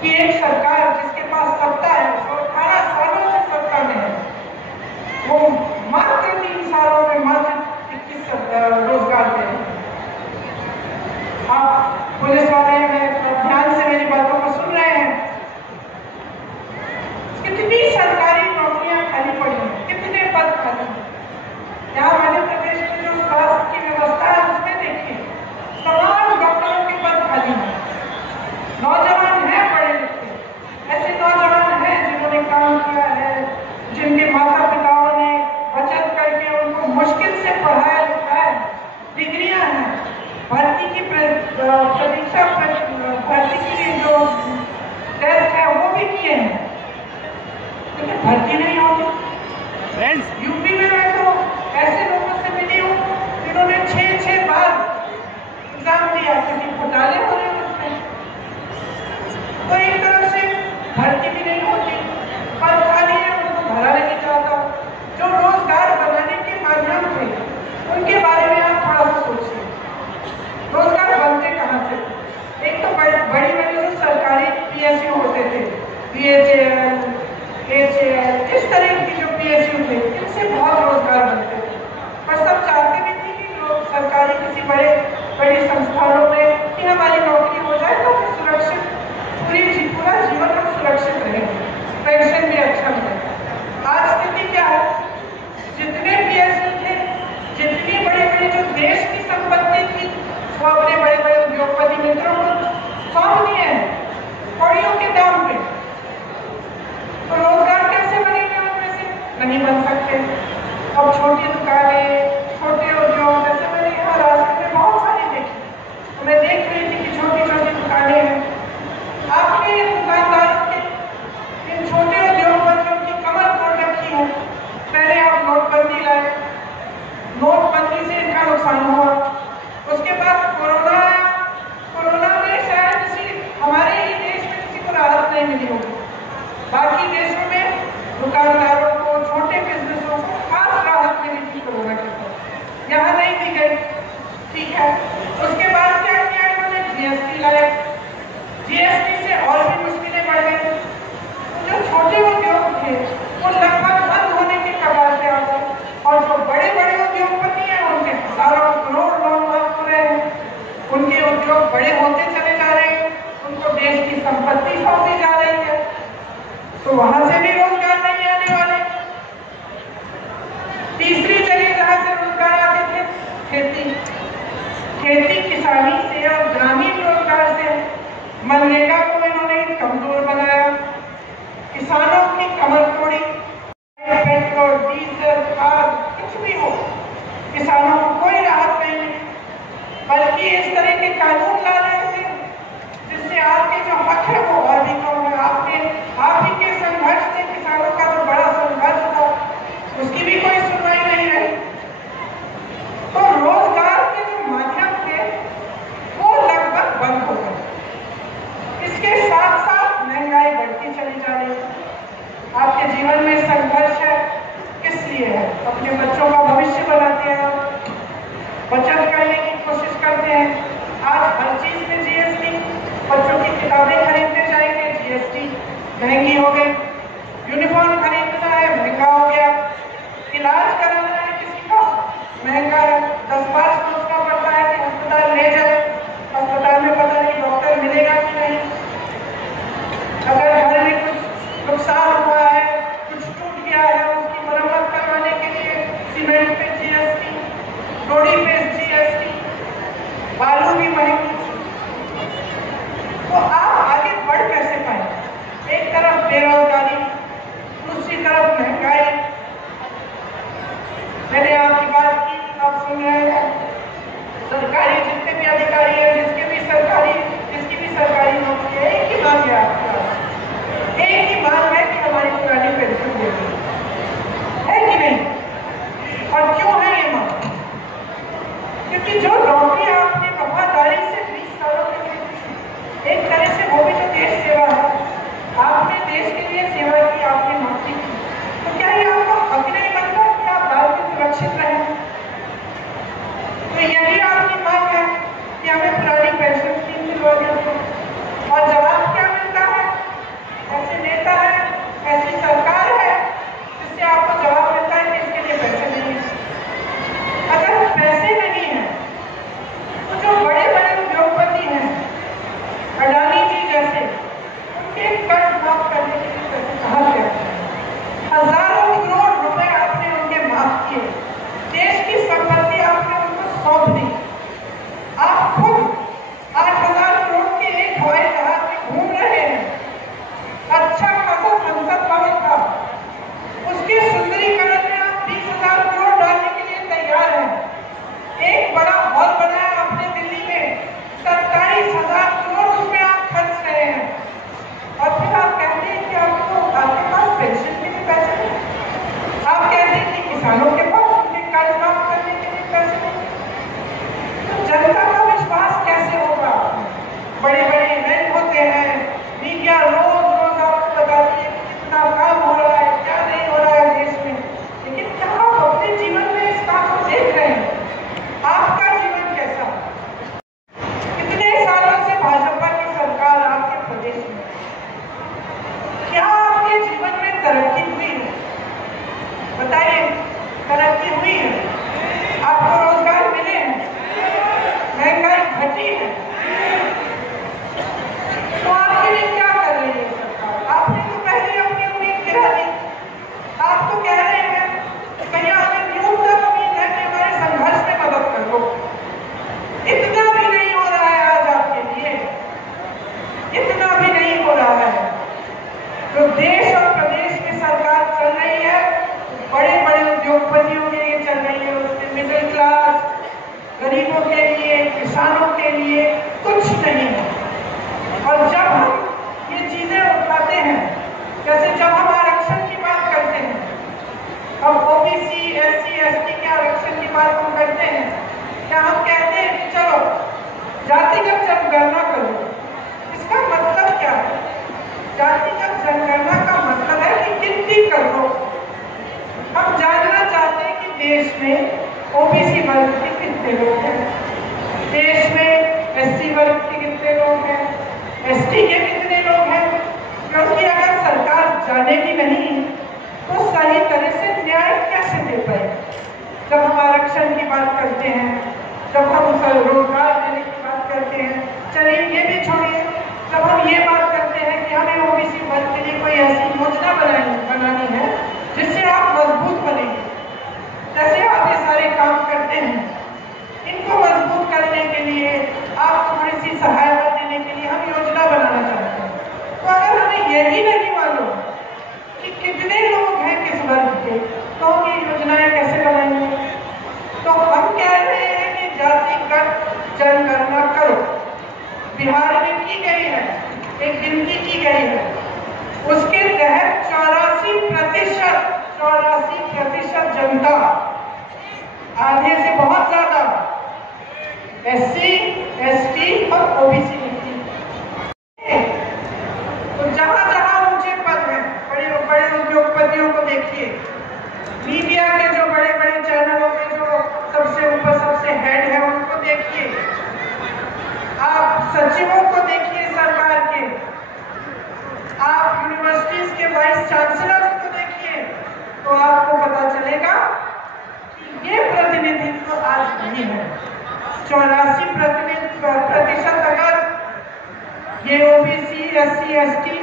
कि एक सरकार जिसके पास सत्ता है, और 18 सालों से सत्ता में है, वो मात्र 3 सालों में मात्र 21 रोजगार दे रहे हैं। आप पुलिस वाले हैं, ध्यान से मेरी बातों को सुन रहे हैं, कितनी सरकारी नौकरियां खाली पड़ी हैं, कितने पद खाली हैं। यहाँ मध्य प्रदेश में जो स्वास्थ्य की व्यवस्था है उसमें देखिए, तमाम डॉक्टरों के पद खाली हैं। नौजवान हैं पढ़े लिखे, ऐसे नौजवान हैं जिन्होंने काम किया है, जिनके माता पिताओं ने बचत करके उनको मुश्किल से पढ़ाया लिखाया, डिग्रियां हैं, भर्ती की प्रतीक्षा, भर्ती के लिए जो टेस्ट है वो भी किए हैं, लेकिन भर्ती नहीं होती। यूपी में मैं तो ऐसे लोगों से मिली हूँ जिन्होंने 6-6 बार एग्जाम दिया, क्योंकि घोटाले हो रहे हैं उसमें। तो एक तरफ से भर्ती भी नहीं होती, पद खाली है, उनको भरा नहीं जाता। जो रोजगार बनाने के माध्यम थे उनके बारे में आप थोड़ा सा सोचिए, रोजगार बनते कहाँ से? एक तो बड़ी बड़ी जो सरकारी PSU होते थे, BHAL, HAL, इस तरह की जो PSU थे, इनसे बहुत रोजगार बनते थे। पर सब चाहते भी थे कि लोग सरकारी किसी बड़ी संस्थानों में कि हमारी नौकरी हो जाए तो सुरक्षित, पूरा जीवन हम सुरक्षित रहेंगे, पेंशन भी अच्छा मिलेगा। आज स्थिति क्या है? जितने PSU थे, जितनी बड़ी बड़ी जो देश की संपत्ति थी, वो अपने बड़े बड़े उद्योगपति मित्रों को सौंप दिए हैं कौड़ियों के दाम पे। तो रोजगार कैसे बनेंगे उनमें से? नहीं बन सकते। अब छोटी दुकानें, छोटे उद्योग, जैसे मैंने यहाँ रास्ते में बहुत सारी देखी, तो मैं देख रही थी कि छोटी छोटी दुकानें हैं। आपने दुकानदारों के, इन छोटे उद्योग मिली होगी। बाकी देशों में दुकानदारों को, छोटे बिजनेसों को खास राहत मिली थी कोरोना के बाद, यहाँ नहीं दी गई। ठीक है, उसके बाद क्या किया इन्होंने? जीएसटी लाए। जीएसटी से और भी मुश्किलें बढ़ गई। जो छोटे उद्योग थे वो लगभग बंद होने के कगार पे आ गए, और जो बड़े बड़े उद्योगपति हैं उनके हजारों करोड़ लोन माफ हो रहे हैं, उनके उद्योग बड़े होते चले जा रहे हैं, उनको देश की संपत्ति सौंपी जा रही है, तो वहां से भी रोजगार नहीं आने वाले। तीसरी जगह जहां से रोजगार आते थे, खेती। खेती किसानी से और ग्रामीण रोजगार से मनरेगा को इन्होंने कमजोर बनाया, किसानों की कमर तोड़ी। पेट्रोल, डीजल, खाद कुछ भी हो, किसानों को कोई राहत नहीं मिली, बल्कि इस तरह के कानून ला रहे थे जिससे आपके जो हक है वो और भी कम है। आप ही के संघर्ष से किसानों का जो बड़ा संघर्ष था उसकी भी कोई सुनवाई नहीं रही। तो रोजगार के जो माध्यम थे वो लगभग बंद हो गए। इसके साथ साथ महंगाई बढ़ती चली जा रही है। आपके जीवन में संघर्ष है, किस लिए है? अपने बच्चों का भविष्य बनाते हैं, बचत करने की कोशिश करते हैं। आज हर चीज में जीएसटी, बच्चों की किताबें खरीदने जाएंगे जीएसटी महंगी हो गई, यूनिफॉर्म खरीदना है महंगा हो गया, इलाज कराना है किसी का महंगा है, 10 बार सोचना पड़ता है कि अस्पताल ले जाए, अस्पताल में पता नहीं डॉक्टर मिलेगा कि नहीं, अगर घर में कुछ नुकसान हुआ है, कुछ टूट गया है, उसकी मरम्मत करवाने के लिए सीमेंट पे जीएसटी, रोड़ी पे जीएसटी, बालू भी महंगी। तो आप आगे बढ़ कैसे पाए? एक तरफ बेरोजगारी, दूसरी तरफ महंगाई। मैंने आपकी बात की, आप सुन रहे हैं, सरकारी जितने भी अधिकारी हैं, जिसकी भी सरकारी नौकरी है, एक ही मांग है आपके पास, एक ही मांग है कि हमारी पुरानी पेंशन दे दो, है कि नहीं? और क्यों है ये मांग? क्योंकि जो नौकरी आपने वफादारी से 20 सालों में की, एक तरह से वो भी तो देश सेवा है। आपने देश के लिए सेवा की, आपने नौकरी की, तो क्या ये आपका हक नहीं बनता कि आप भारत में सुरक्षित रहें? तो यही आपकी मांग है कि हमें पुरानी पेंशन स्कीम दिलवा दो। और जवाब क्या मिलता है? ऐसे नेता है, ऐसी सरकार है जिससे आपको जवाब मिलता है कि इसके लिए पैसे नहीं है। अगर पैसे नहीं है तो जो बड़े बड़े उद्योगपति हैं, अडानी जी जैसे, उनके कर्ज माफ करने के लिए पैसे कहाँ से आते हैं? हजारों करोड़ रुपए आपने उनके माफ किए, देश की संपत्ति आपने उनको सौंप दी। आप खुद 8,000 करोड़ के एक हवाई जहाज में घूम रहे हैं, अच्छा खासा संसद भवन था, उसके सुंदरीकरण में आप 20,000 करोड़ डालने के लिए तैयार हैं। एक बड़ा हॉल बनाया आपने दिल्ली में, 27,000 करोड़ उसमें आप खर्च रहे हैं, और फिर आप कहते हैं कि आपके पास पेंशन के लिए पैसे नहीं, आप कहते हैं कि किसानों के पास उनके कर्ज माफ करने के लिए पैसे नहीं। तो जनता का विश्वास कैसे होगा? बड़े बड़े इवेंट होते हैं, मीडिया रोज आपको बताती है कितना काम हो रहा है, क्या नहीं हो रहा है देश में, लेकिन क्या आप अपने जीवन में इस काम को देख रहे हैं? आपका जीवन कैसा? कितने सालों से भाजपा की सरकार आपके प्रदेश में, क्या आपके जीवन में तरक्की हुई है? बताइए, तरक्की हुई है? आपको रोजगार मिले हैं? महंगाई घटी है? तो आपके लिए क्या कर रही है सरकार? आपने तो पहले अपनी उम्मीद गिरा दी। आप तो कह रहे हैं भैया हमें न्यूनतम उम्मीद है कि हमारे संघर्ष में मदद कर दो। इतना भी नहीं हो रहा है आज आपके लिए, इतना भी नहीं हो रहा है। तो देश और प्रदेश में सरकार चल रही है, बड़े बड़े उद्योगपतियों के लिए चल रही है, उसमें मिडिल क्लास, गरीबों के लिए, किसानों के लिए कुछ नहीं है। और जब हम ये चीजें उठाते हैं, जैसे जब हम आरक्षण की बात करते हैं, हम ओबीसी, एससी, एसटी के आरक्षण की बात हम करते हैं, क्या हम कहते हैं कि चलो जातिगत जनगणना करो? इसका मतलब क्या है? जाति कितने लोग हैं, देश में एससी वर्ग के कितने लोग हैं, एसटी के कितने लोग हैं। क्योंकि अगर सरकार जानेगी नहीं तो सही तरह से न्याय कैसे दे पाए। जब हम आरक्षण की बात करते हैं, जब हम रोजगार देने की बात करते हैं, चलिए ये भी छोड़िए, जब हम ये बात करते हैं कि हमें ओबीसी वर्ग के लिए कोई ऐसी योजना बनानी है जिससे आप मजबूत बनेंगे, जैसे आप ये सारे काम करते हैं, इनको मजबूत करने के लिए आपको थोड़ी सी सहायता देने के लिए हम योजना बनाना चाहते हैं। तो अगर हमें यही नहीं मालूम कि कितने लोग हैं किस वर्ग के, तो हम ये योजनाएं कैसे बनाएंगे। तो हम कह रहे हैं कि जातिगत जनगणना करो। बिहार में की गई है, एक गिनती की गई है, उसके तहत 84% जनता, आधे से बहुत ज्यादा एससी, एसटी और ओबीसी निकली। तो जहां जहां ऊंचे पद हैं, बड़े बड़े उद्योगपतियों को देखिए, मीडिया के जो बड़े बड़े चैनलों के जो सबसे ऊपर सबसे हेड है उनको देखिए, आप सचिवों को देखिए सरकार के, आप यूनिवर्सिटीज के वाइस चांसलर्स को देखिए, तो आपको पता चलेगा कि ये प्रतिनिधित्व आज नहीं है। 84% अगर ये ओबीसी, एससी, एसटी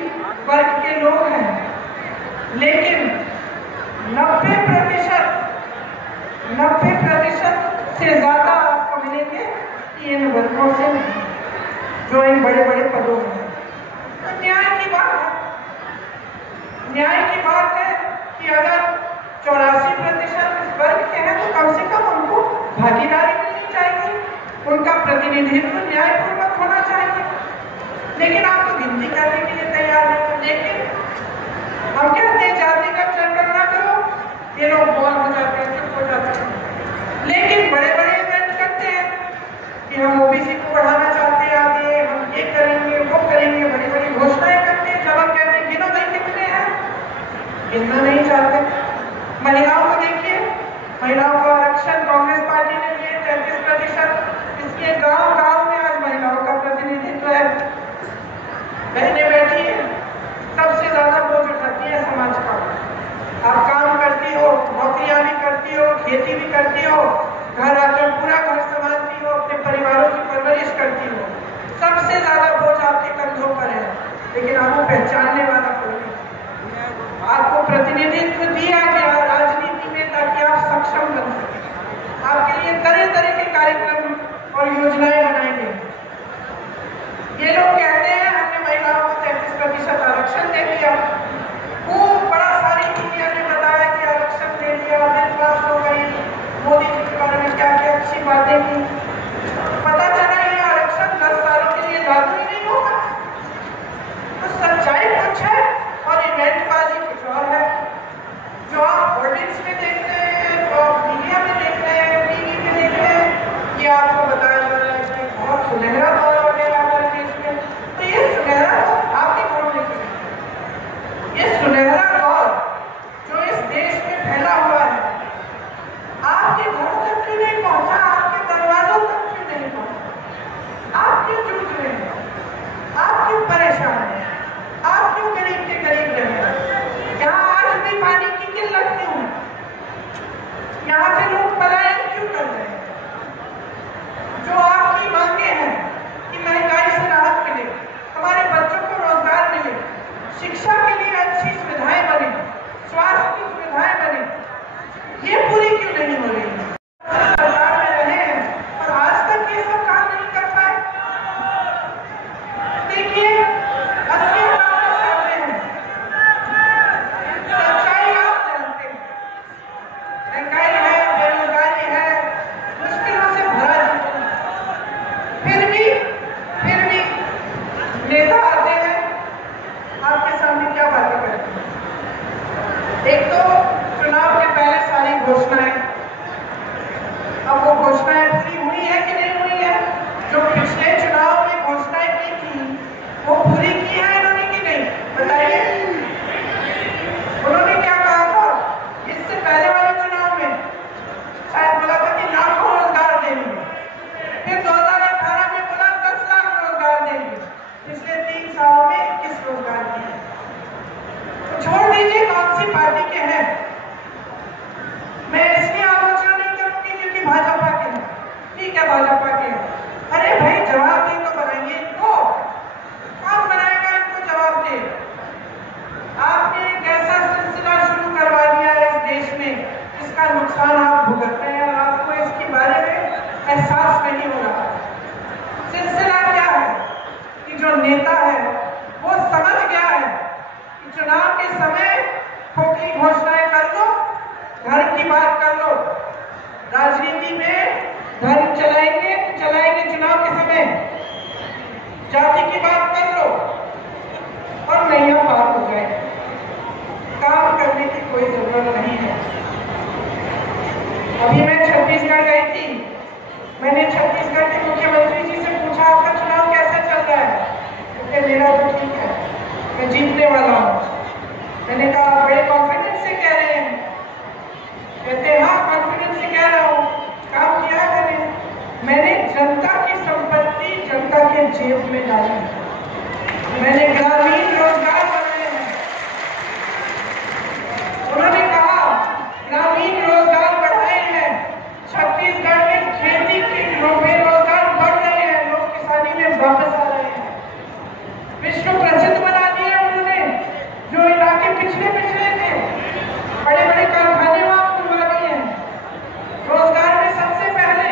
वर्ग के लोग हैं, लेकिन 90% से ज्यादा आपको मिलेंगे इन वर्गों से जो इन बड़े बड़े पदों में है। तो न्याय की बात है, न्याय की बात है कि अगर 84% इस वर्ग के हैं तो कम से कम उनको भागीदारी मिलनी चाहिए, उनका प्रतिनिधित्व न्यायपूर्वक होना चाहिए। लेकिन आप तो गिनती करने के लिए तैयार हैं। लेकिन हम कहते हैं जातिगत जनगणना करो, ये लोग बोल हो जाते हैं, चुप हो जाते हैं। लेकिन बड़े बड़े इवेंट करते हैं कि हम ओबीसी को बढ़ाना चाहते हैं, आगे हम ये करेंगे वो करेंगे, बड़ी बड़ी घोषणाएं करते हैं। जब हम कहते हैं गिनो भाई कितने हैं, गिनना नहीं चाहते। महिलाओं को देखिए, महिलाओं का आरक्षण कांग्रेस पार्टी ने दिए 33%, इसके गांव गांव में आज महिलाओं का प्रतिनिधित्व है, बहनें बैठी है, सबसे ज्यादा बोझ उठाती है समाज का। आप काम करती हो, नौकरियां भी करती हो, खेती भी करती हो, घर आकर पूरा घर संभालती हो, अपने परिवारों की परवरिश करती हो, सबसे ज्यादा बोझ आपके कंधों पर है। लेकिन आपको पहचानने वाला कोई नहीं। आपको प्रतिनिधित्व दिया गया राजनीति में ताकि आप सक्षम बन सके। आपके लिए तरह तरह के कार्यक्रम और योजनाएं बनाएंगे। ये लोग कहते हैं हमने महिलाओं को 33% आरक्षण दे दिया, खूब बड़ा सारी मीडिया ने बताया कि आरक्षण दे दिया, बिल पास हो गई, मोदी जी के बारे में क्या क्या अच्छी बातें की। पता चला ये आरक्षण 10 साल के लिए लागू ही नहीं होगा। तो सच्चाई कुछ है और इवेंटबाजी कुछ और है। जो आप होर्डिंग्स में देखते हैं, जो आप मीडिया में देखते हैं, टीवी में देखते हैं, ये आपको बताया जा रहा है कि बहुत सुनहरा दौर होने वाला है देश में। तो ये सुनहरा दौर आपके कौन लेकर, ये सुनहरा दौर जो इस देश में फैला हुआ है, आपके घरों तक क्यों नहीं पहुंचा, आपके दरवाजों तक क्यों नहीं पहुंचा? आप क्यों जूझ रहे हैं, आप क्यों परेशान हैं, आप क्यों गरीब के गरीब रह रहे हैं? यहाँ आज भी पानी की किल्लत क्यों है? यहाँ से लोग पलायन क्यों कर रहे हैं? जो आपकी मांगे हैं कि महंगाई से राहत मिले, हमारे बच्चों को रोजगार मिले, शिक्षा के लिए अच्छी सुविधाएं बने, स्वास्थ्य की सुविधाएं बने, ये पूरी क्यों नहीं हो रही है? सरकार में रहे हैं और आज तक ये सब काम नहीं कर पाए। देखिए 80 सामने हैं, सच्चाई आप जानते हैं, महंगाई है, बेरोजगारी है, मुश्किलों से भरा जीवन। फिर भी नेता आते हैं, आपके सामने क्या मैंने छत्तीसगढ़ के मुख्यमंत्री जी से पूछा, आपका चुनाव कैसा चल रहा है? क्योंकि मेरा तो ठीक है, मैं जीतने वाला हूँ। मैंने कहा, आप बड़े कॉन्फिडेंस से कह रहे हैं? कहते हाँ, कॉन्फिडेंस से कह रहा हूँ। काम किया मैंने, जनता की संपत्ति जनता के जेब में डाली, मैंने ग्रामीण रोजगार बनाए हैं। उन्होंने कहा ग्रामीण रोजगार बढ़ाए हैं, छत्तीसगढ़ में खेती के बेरोजगार बढ़ रहे हैं, लोग किसानी में वापस आ रहे हैं। विश्व प्रसिद्ध बना दिया उन्होंने, जो इलाके पिछड़े थे, बड़े बड़े कारखाने वहां खुलवा दिए हैं। रोजगार में सबसे पहले,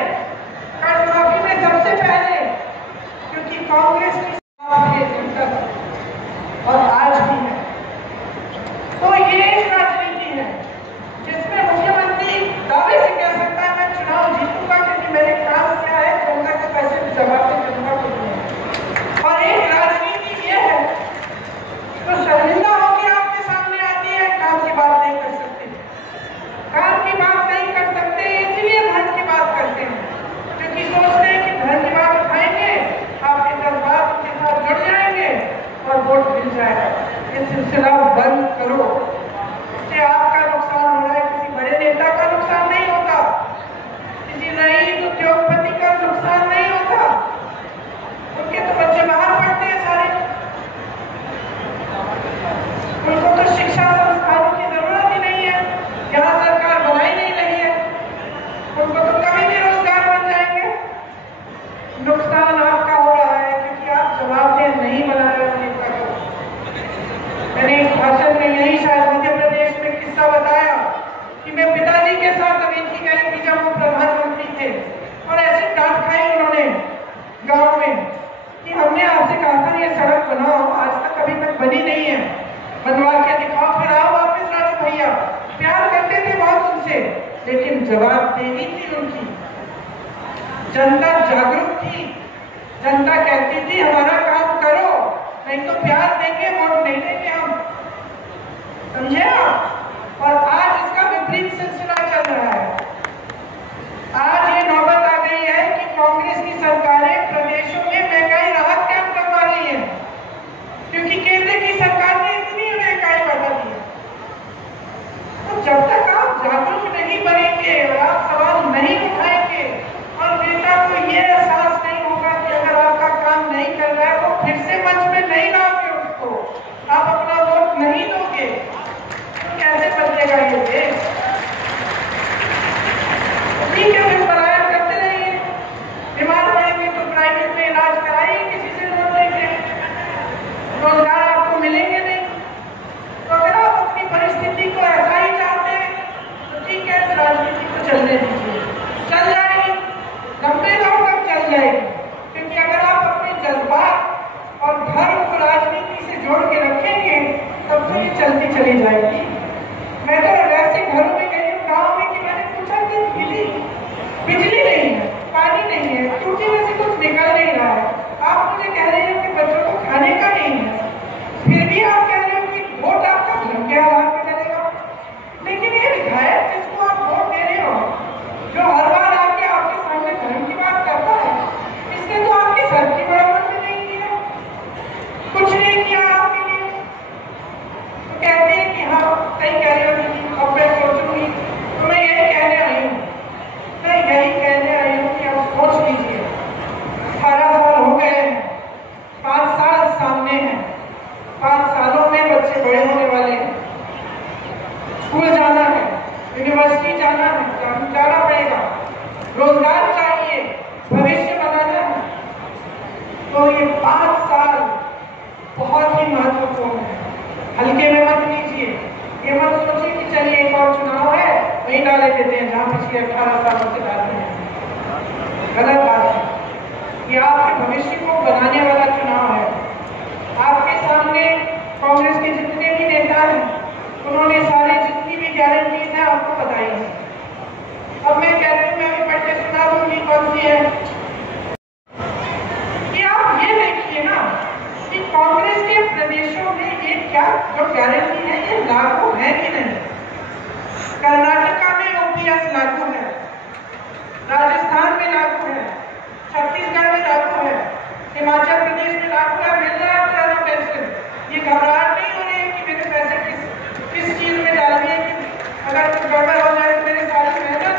कर्ज माफी में सबसे पहले, क्योंकि कांग्रेस की और आज भी है। तो ये राजनीति है जिसमें मुख्यमंत्री दावे से कह सकता है मैं चुनाव जीतूंगा क्योंकि मैंने काम किया है, जनता के पैसे जवाब से जनता को दिए। और एक राजनीति ये है तो शर्मिंदा होकर आपके सामने आती है, काम की बात नहीं कर सकते। काम की बात नहीं कर सकते इसलिए धन की बात करते हैं, क्योंकि सोचते हैं कि धन की बात उठाएंगे, आपके जज्बात के साथ जुड़ जाएंगे और वोट मिल जाएगा। ये सिलसिला बंद करो। इससे आपका नुकसान हो रहा है, किसी बड़े नेता का नुकसान नहीं होता, किसी नई उद्योगपति का नुकसान नहीं होता। उनके तो बच्चे बाहर पढ़ते हैं सारे, उनको तो शिक्षा संस्थानों की जरूरत ही नहीं है, यहाँ सरकार बनाई नहीं रही है, उनको तो कभी भी रोजगार बन जाएंगे। नुकसान आपका हो रहा है क्योंकि आप जवाबदेह नहीं बना रहे हो नेता को। मैंने एक भाषण में यही शायद मध्य प्रदेश में किस्सा बताया कि मैं पिताजी के साथ अमेठी गई थी जब वो प्रधानमंत्री थे, और ऐसी डांट खाई उन्होंने गांव में कि हमने आपसे कहा था ये सड़क बनाओ, आज तक अभी तक बनी नहीं है, बनवा के दिखाओ, फिर आओ वापिस राजू भैया। प्यार करते थे बहुत उनसे, लेकिन जवाबदेही थी उनकी। जनता जागरूक थी, जनता कहती थी हमारा काम करो, नहीं तो प्यार देंगे, वोट नहीं देंगे हम, समझे आप? और आज इसका विपरीत सिलसिला चल रहा है। आज ये नौबत आ गई है कि कांग्रेस की सरकारें प्रदेशों में महंगाई राहत कैंप करवा रही है, क्योंकि केंद्र की सरकार ने इतनी महंगाई बढ़ा दी है। तो जब तक आप जागरूक नहीं बनेंगे और आप सवाल नहीं उठाएंगे और नेता को ये एहसास नहीं होगा कि अगर आपका काम नहीं कर रहा है तो फिर से मंच में नहीं लाओगे उसको, आप अपना वोट नहीं दोगे, तो कैसे बदलेगा ये देश? ठीक है, फिर पलायन करते रहिए, बीमार पड़ेंगे तो प्राइवेट में इलाज कराइए, किसी से लोन लेंगे, रोजगार आपको मिलेंगे नहीं। तो अगर आप अपनी परिस्थिति को ऐसा ही चाहते हैं तो ठीक है, इस राजनीति को चलने दीजिए, चल जाएगी, लंबे दौर तक चल जाएगी। क्योंकि अगर आप अपने जज्बात और धर्म को राजनीति से जोड़ के रखेंगे तब तो ये चलती चली जाएगी। मैं तो ऐसे घरों में गई हूँ गाँव में कि मैंने पूछा कि बिजली नहीं है, पानी नहीं है, टूटी में से कुछ निकल नहीं रहा है, आप मुझे कह रहे हो कि बच्चों को खाने का नहीं है, फिर भी आप कह रहे हो कि वोट आपका धर्म के आधार पर चलेगा। लेकिन ये विधायक जिसको आप वोट दे रहे हो, जो हर बार आके आपके सामने धर्म की बात करता है, इसने तो आपकी सर की बराबर भी नहीं किया, कुछ नहीं किया आपके लिए। तो कहते हैं कि हाँ सही कह रहे हो दीदी, अब मैं सोचूंगी। तो मैं यही कहने आई हूँ कि आप सोच लीजिए, 18 साल हो गए हैं, 5 साल सामने हैं, 5 सालों में बच्चे बड़े होने वाले हैं, स्कूल जाना है, यूनिवर्सिटी जाना है, जाना पड़ेगा, रोजगार चाहिए, भविष्य बनाना है। तो ये 5 साल बहुत ही महत्वपूर्ण है, हल्के में मत लीजिए। ये मत सोचिए कि चलिए एक और चुनाव है वहीं डाले देते हैं जहां पिछले 18 सालों से डालते हैं। गलत बात है, ये आपके भविष्य को बनाने वाला चुनाव है। आपके सामने कांग्रेस के जितने भी नेता हैं उन्होंने सारी जितनी भी गारंटीज है आपको बताई है। अब मैं कहती हूँ, मैं भी पढ़ के सुना दूंगी कौन सी है कि आप ये देखिए ना कि कांग्रेस के प्रदेशों में ये क्या जो गारंटी है ये लागू है कि नहीं। कर्नाटका में ओपीएस लागू है, राजस्थान में लागू है, छत्तीसगढ़ में लागू है, हिमाचल प्रदेश में लागू है, मिल रहा है आपको पेंशन। ये घबराहट नहीं हो रही है कि मेरे पैसे किस चीज में डाल दिए कि अगर कुछ गड़बड़ हो जाए तो मेरी सारी मेहनत,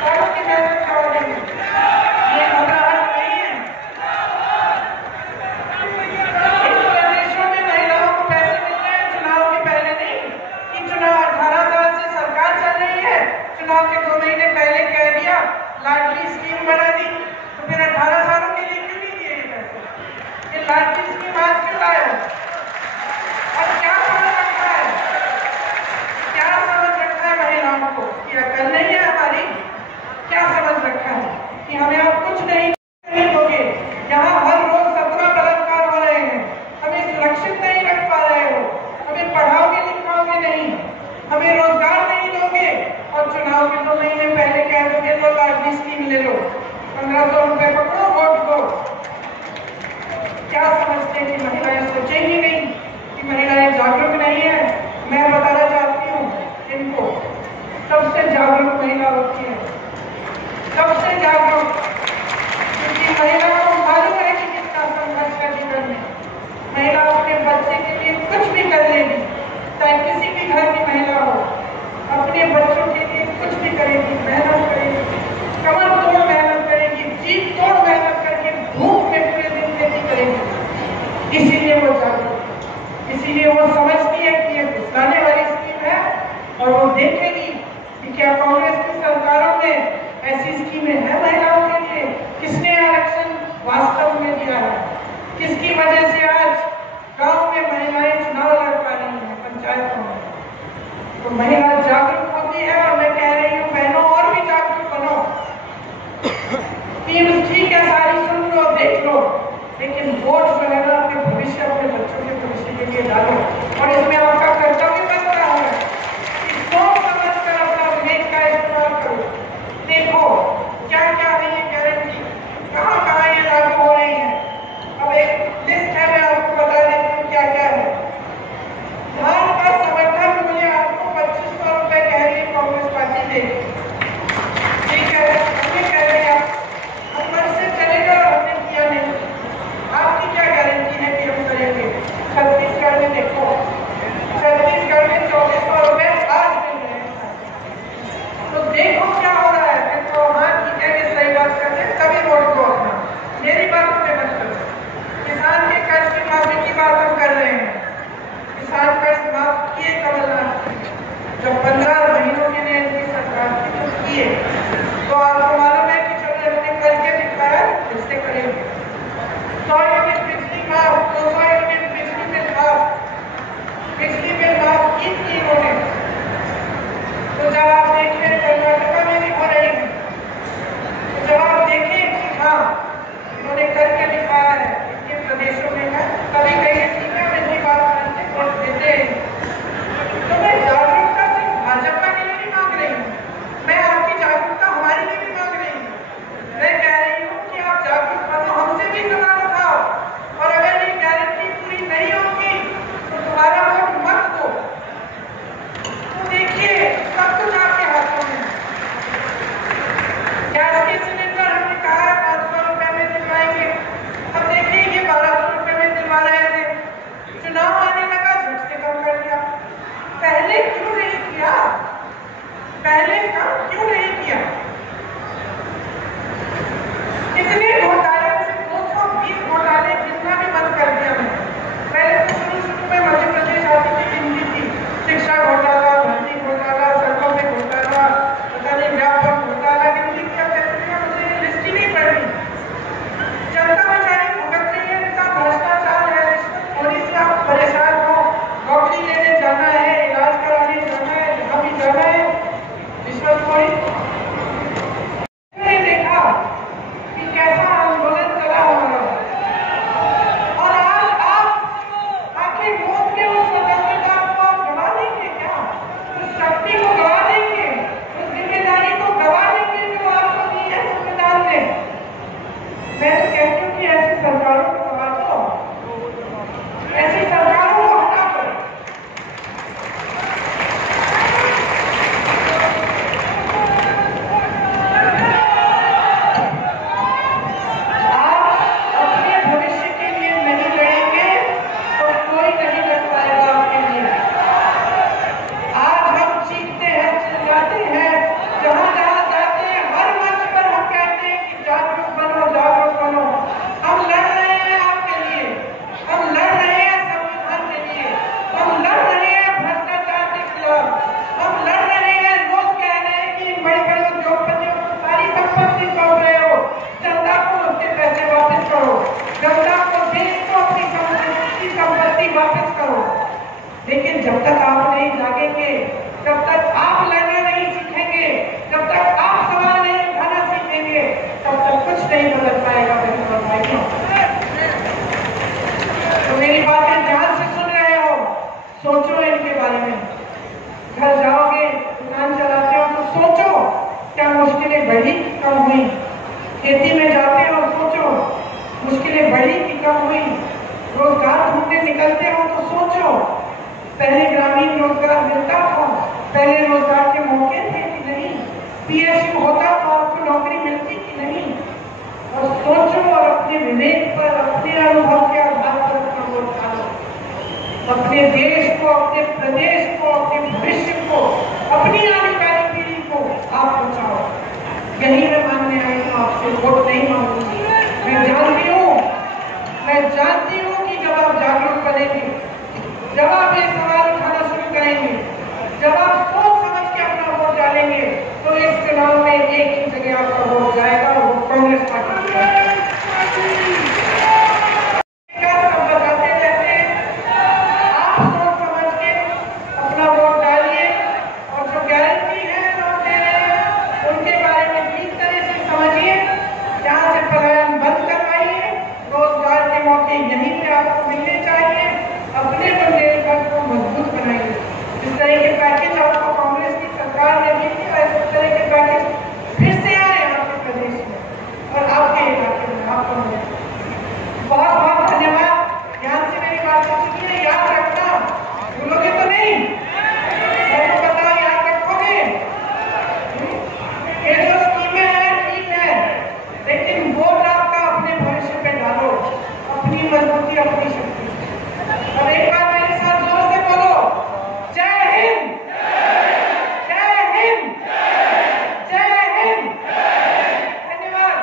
सालों की मेहनत खा देंगे। ये घबराहट नहीं है। इन प्रदेशों में महिलाओं को पैसे मिल रहे हैं चुनाव के पहले नहीं कि चुनाव 18 साल से सरकार चल रही है, चुनाव के 2 महीने पहले कह दिया लाडली स्कीम बना दी, तो फिर 18 सालों के लिए क्यों नहीं दिए ये पैसे? ये लाडली स्कीम आज क्यों लाए हो? और क्या समझ रखा है, क्या समझ रखा है महिलाओं को कि अकल नहीं है हमारी? क्या समझ रखा है कि हमें अब कुछ नहीं दोगे? यहाँ हर रोज 17 बलात्कार हो रहे हैं, हमें सुरक्षित नहीं रख पा रहे हो, हमें पढ़ाओगे लिखाओगे नहीं, हमें रोजगार नहीं दोगे, और चुनाव के 2 महीने पहले कह दोगे तो लाडली स्कीम ले लो, 1500 रुपए पकड़ो, वोट दो। क्या समझते हैं कि महिलाएं सोचेंगी नहीं, कि महिलाएं जागरूक नहीं है? मैं बताना चाहती हूँ इनको, सबसे जागरूक महिला होती है, सबसे जागरूक, क्योंकि महिला को मालूम है कि कितना संघर्ष है जीवन में। महिला अपने बच्चे के लिए कुछ भी कर लेगी, चाहे किसी भी घर की महिला हो, अपने बच्चों के लिए कुछ भी करेगी, मेहनत करेगी, कमर तोड़ मेहनत करेगी, जीत तोड़ मेहनत करके धूप में पूरे दिन खेती करेगी। इसीलिए वो जागरूक, इसीलिए वो समझती है कि ये घुसाने वाली स्कीम है, और वो देखेगी कि क्या कांग्रेस की सरकारों में ऐसी स्कीमें हैं महिलाओं के लिए? किसने आरक्षण वास्तव में दिया है? किसकी वजह से आज गांव में महिलाएं चुनाव लड़ पा रही हैं पंचायतों में? तो महिला जागरूक होती है, और मैं कह रही हूँ बहनों और भी जागरूक बनो। न्यूज़ ठीक है, सारी सुन लो, देख लो, लेकिन वोट जो है ना अपने भविष्य, अपने बच्चों के भविष्य के लिए डालो। और इसमें आपका कर्तव्य बनता है कि सोच समझ कर अपना विवेक का इस्तेमाल करो। देखो क्या क्या है ये गारंटी, कहाँ कहाँ ये लागू हो रही है। अब एक लिस्ट है, मैं आपको बता देती हूँ क्या क्या है। धान का समर्थन मूल्य आपको 2500 रुपए कह रही है कांग्रेस पार्टी देगी, ठीक है, हमने कह दिया, हम मन से चलेगा, हमने किया नहीं। आपकी क्या गारंटी है कि हम करेंगे? छत्तीसगढ़ में देखो लेकिन जब तक आप नहीं जागेंगे, जब तक आप लड़ना नहीं सीखेंगे, जब तक आप सवाल नहीं उठाना सीखेंगे, तब तक कुछ नहीं बदल पाएगा बहनों और भाइयों। तो मेरी बातें ध्यान से सुन रहे हो, सोचो इनके बारे में। घर जाओगे, दुकान चलाते हो तो सोचो क्या मुश्किलें बढ़ी कि कम हुई। खेती में जाते हो सोचो मुश्किलें बढ़ी कि कम हुई। रोजगार ढूंढने निकलते हो तो सोचो पहले ग्रामीण रोजगार मिलता था, पहले रोजगार के मौके थे कि नहीं, पीएसयू होता था, आपको नौकरी मिलती कि नहीं। और सोचो और अपने विवेक पर, अपने अनुभव के आधार पर अपना वोट डालो। अपने देश को, अपने प्रदेश को, अपने भविष्य को, अपनी आने वाली पीढ़ी को आप बचाओ। यही मैं मानने आई हूँ, आपसे वोट नहीं मांगूंगी। मैं जानती हूँ कि जब आप जागरूक बनेंगे, जब आप ये सवाल उठाना शुरू करेंगे, जब आप सोच समझ के अपना वोट डालेंगे, तो इस चुनाव में एक ही जगह आपका वोट जाएगा, वो कांग्रेस पार्टी जाएगा। बताते रहते हैं, आप सोच समझ के अपना वोट डालिए और जो गारंटी है लोग दे रहे हैं उनके बारे में ठीक तरह से समझिए। यहाँ से पलायन बंद करवाइए, रोजगार के मौके यहीं पे आपको मिलने चाहिए। अपने बुंदेलखंड को मजबूत बनाइए। इस तरह के पैकेज आपको कांग्रेस की सरकार ने दी थी, इस तरह के पैकेज फिर से आए आपके प्रदेश में और आपके इलाके में आपको मिले। बहुत बहुत धन्यवाद। ध्यान से मेरी बात सुनिए, याद रखना, भूलोगे तो नहीं, सबको बताओ, याद रखोगे। ये जो स्कीमें हैं ठीक है, लेकिन वोट आपका अपने भविष्य पे डालो, अपनी मजबूती, अपनी शक्ति। और एक बार मेरे साथ जोर से बोलो, जय हिंद, जय हिंद, जय हिंद। धन्यवाद।